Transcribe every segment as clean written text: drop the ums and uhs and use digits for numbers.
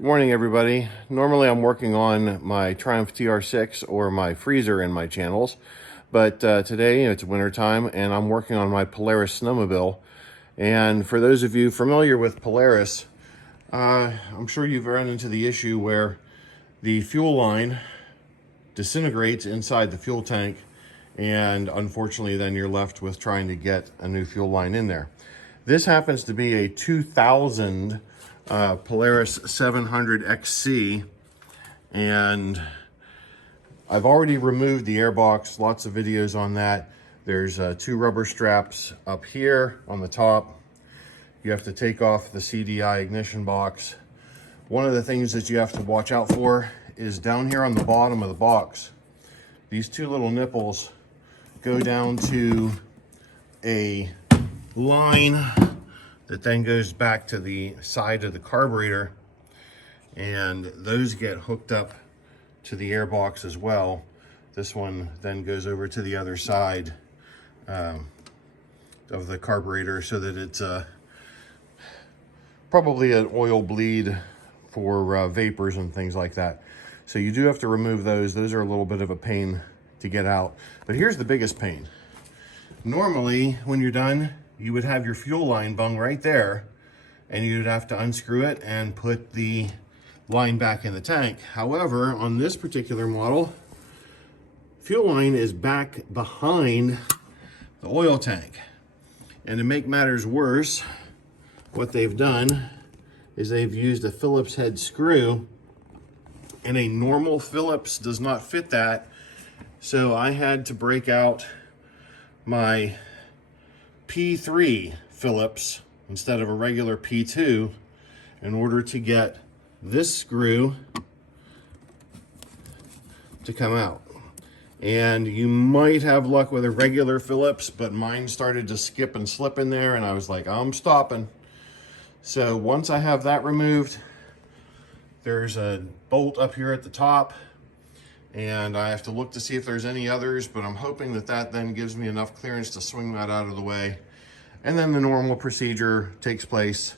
Good morning, everybody. Normally I'm working on my Triumph TR6 or my freezer in my channels, but today it's winter time and I'm working on my Polaris snowmobile. And for those of you familiar with Polaris, I'm sure you've run into the issue where the fuel line disintegrates inside the fuel tank, and unfortunately then you're left with trying to get a new fuel line in there. This happens to be a 2000 Polaris 700 XC, and I've already removed the airbox. Lots of videos on that. There's two rubber straps up here on the top. You have to take off the CDI ignition box. One of the things that you have to watch out for is down here on the bottom of the box. These two little nipples go down to a line that then goes back to the side of the carburetor, and those get hooked up to the airbox as well. This one then goes over to the other side of the carburetor, so that it's probably an oil bleed for vapors and things like that. So you do have to remove those. Those are a little bit of a pain to get out. But here's the biggest pain. Normally, when you're done, you would have your fuel line bung right there, and you'd have to unscrew it and put the line back in the tank. However, on this particular model, fuel line is back behind the oil tank. And to make matters worse, what they've done is they've used a Phillips head screw, and a normal Phillips does not fit that. So I had to break out my P3 Phillips instead of a regular P2 in order to get this screw to come out. And you might have luck with a regular Phillips, but mine started to skip and slip in there, and I was like, I'm stopping. So once I have that removed, there's a bolt up here at the top, and I have to look to see if there's any others, but I'm hoping that that then gives me enough clearance to swing that out of the way. And then the normal procedure takes place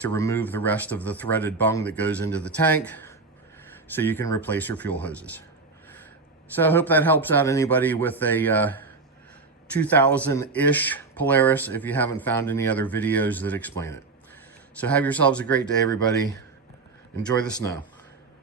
to remove the rest of the threaded bung that goes into the tank, so you can replace your fuel hoses. So I hope that helps out anybody with a 2000-ish Polaris, if you haven't found any other videos that explain it. So have yourselves a great day, everybody. Enjoy the snow.